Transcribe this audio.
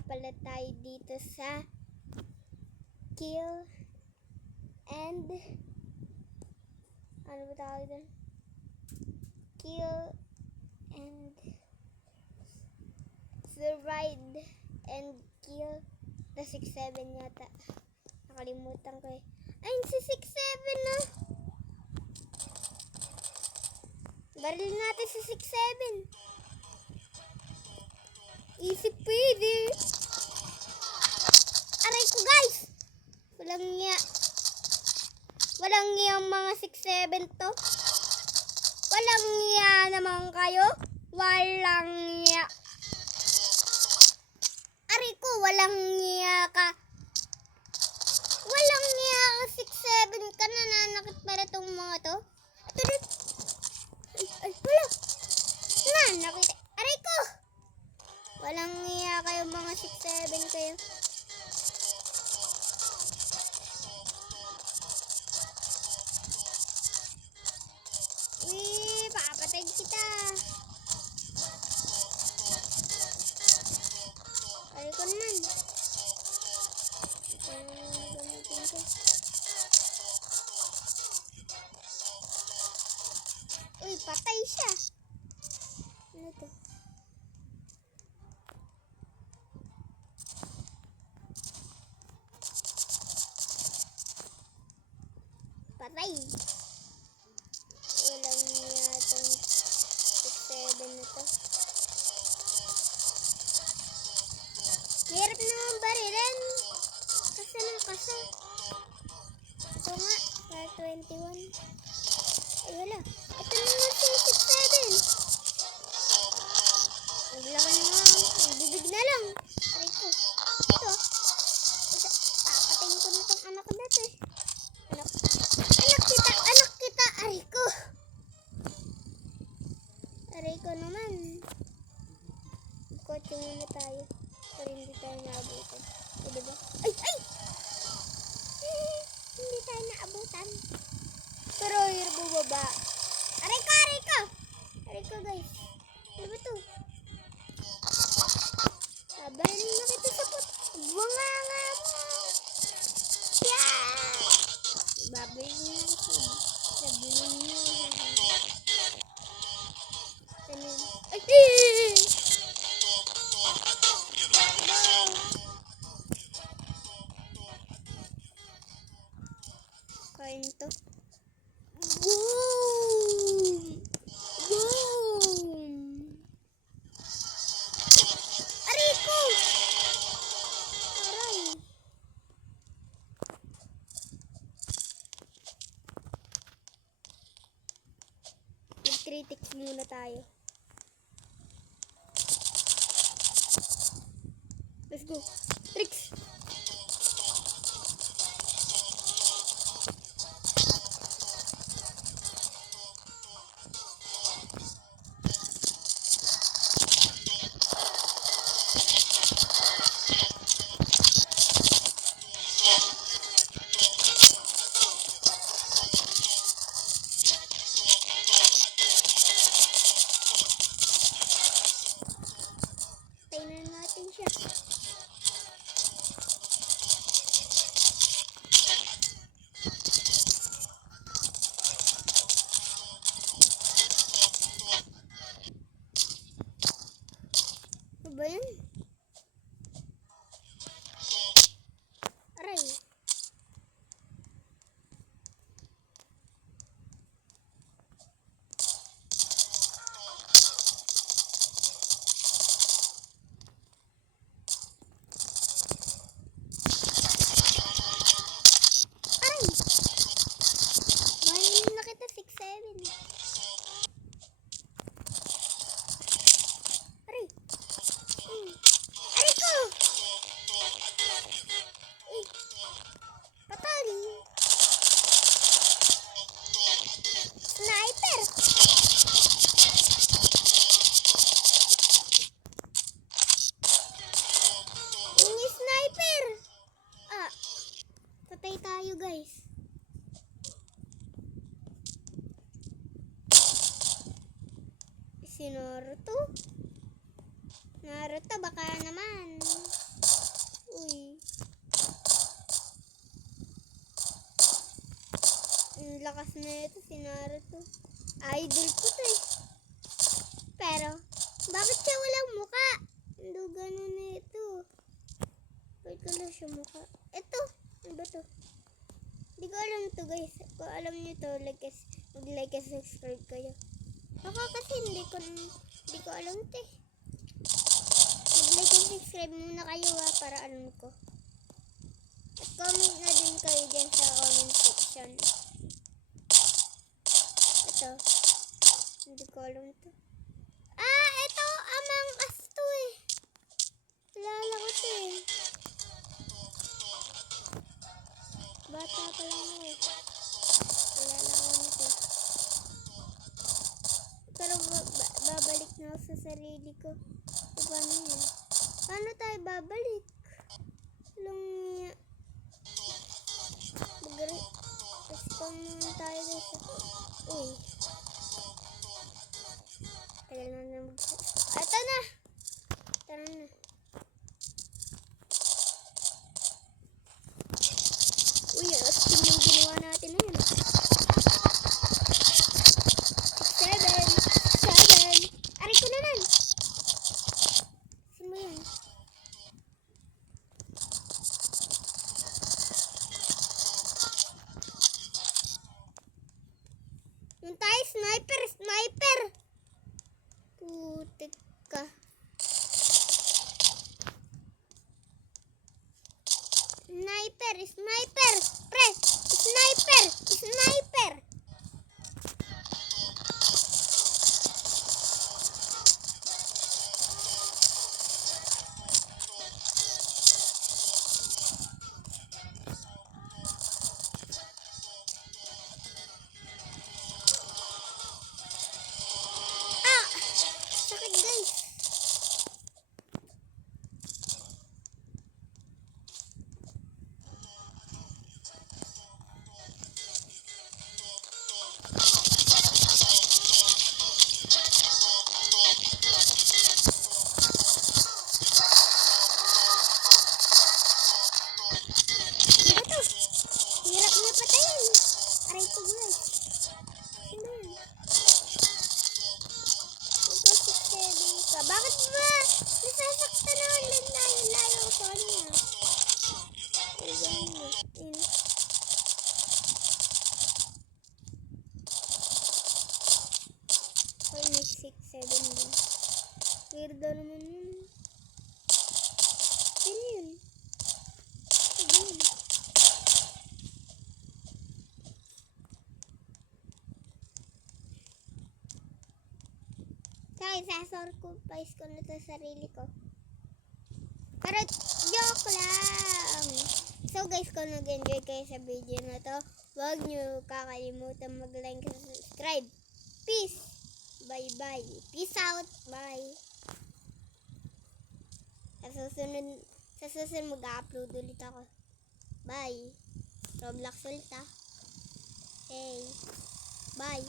nga pala tayo dito sa kill and ano ba tawag doon? Kill and survive and kill the 6-7 yata. Nakalimutan ko eh. Ayun si 6-7 na. Baril natin si 6-7. Easy peasy. Aray ko guys. Walang niya. Walang niya mga 6-7 to. Walang niya naman kayo. Walang niya. Aray ko walang niya ka. Walang niya ka 6-7 ka. Nananakit para tong mga to. Ito rin. Ay, wala. Nanakit. Aray ko. Walang niya kayo mga 6-7 kayo. Wee, papatay kita. Aray ko naman. Gamitin ko. Uy, patay siya. Ano to? Patay. Walang niya itong 6-7 na to. Hirap naman barilan. Kasa ng kasa. Ito nga, para 21. Ay wala. Ito naman si 6-7. Naglaka na nga. Ang bibig na lang. Aray ko. Ito. Papatayin ko na itong anak ko dito eh. Anak kita. Anak kita. Aray ko. Aray ko naman. Kotse muna tayo. Pero hindi tayo naabutan. O diba? Ay! Ay! Hindi tayo naabutan. Pero hirap bubaba. Aray ko! Aray ko! Aray ko guys. Ano ba to? Sabarin na kita sa pot. Bunganga mo! Yeah! Babayin na ito. Sabarin nyo. Ay! Kain to. Boom! Boom! Aray ko! Aray! Mag-critics muna tayo. Let's go. Tricks! Tingnan natin siya. Ano ba yan? Aray. Bahin na kita 6-7. Aray. Aray ko! Uy. Patay. Sniper. Ini sniper. Ah. Patay tayo guys. Si Naruto. Naruto baka naman. lakas na ito, si Naruto. Idol ko to eh. Pero, bakit siya walang muka? Hindi ganun na ito. Bakit wala siya muka? Ito, ano ba to? Hindi ko alam to guys. Kung alam nyo to, mag-like at subscribe kayo. Baka kasi hindi ko alam to eh. Mag-like at subscribe muna kayo para alam ko. At comment na din kayo dyan sa comment section. Ito. Hindi ko alam to. Ito! Among Us to eh. Kilala ko to eh. Bata pa lang ako eh. Kilala ko nito. Pero babalik na ako sa sarili ko. E, paano yun? Paano tayo babalik? Walang niya. Mag-respawn naman tayo guys. Uy. Tagal na ito na! Tara na. Uy, asking yung ginawa natin na yun. 7. Aray ko naman! Sino yan? Yung tayo, sniper! Putik ka. Sniper! Pre! Sniper! Sakit guys. Hirap na patayin. Aray ko guys. Sino yun? Ito si Kevin ka. Bakit ba? Nasasaktan naman. Layo ko niya. Ayan mo. Ayan. 6, 7 din. Weirdo naman yun. Sino yun? Ayan. Sasacrifice ko na sa sarili ko. Pero joke lang. So guys, kung nag-enjoy kayo sa video na to, huwag nyo kakalimutan mag-like at subscribe. Peace! Bye-bye. Peace out. Bye. Sa susunod mag-upload ulit ako. Bye. Roblox ulit ah. Hey. Bye.